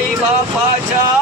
পাইবা বাজা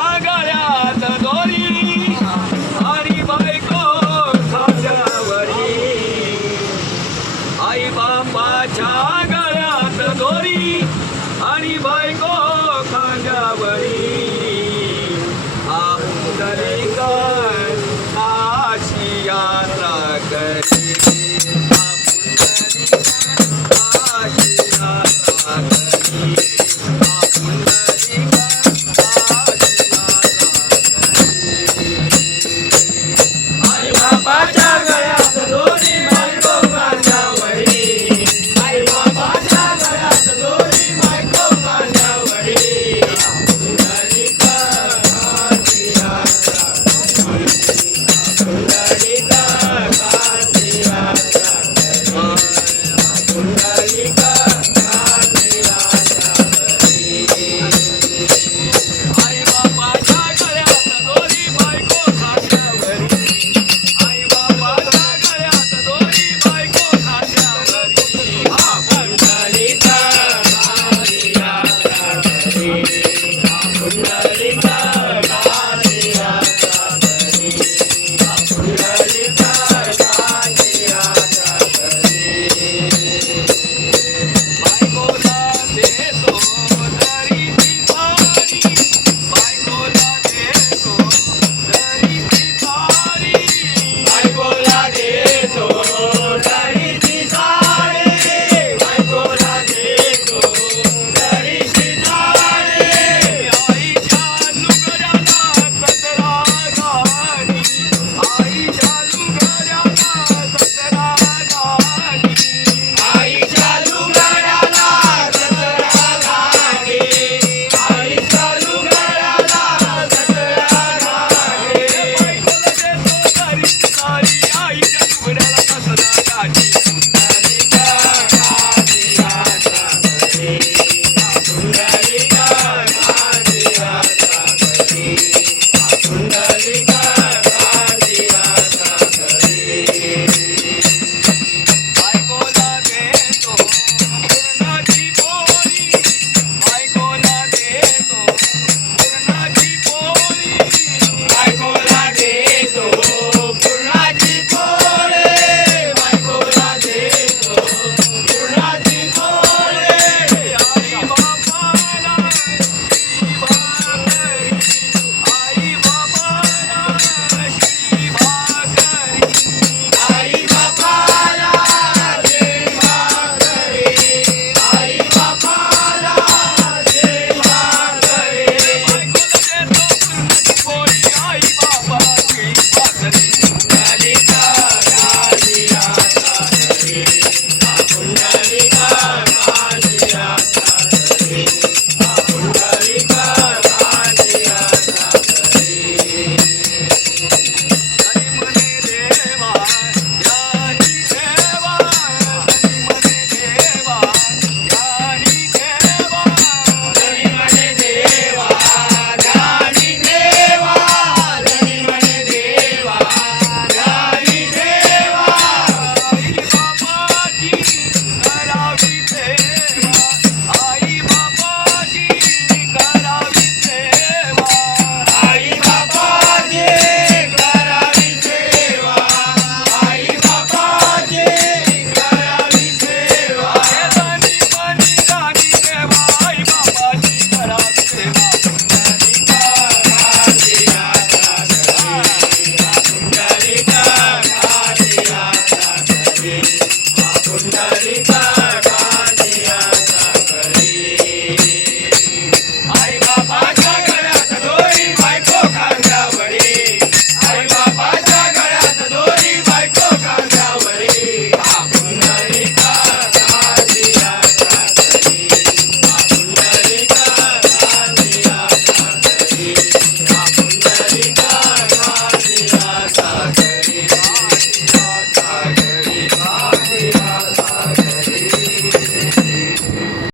చరితా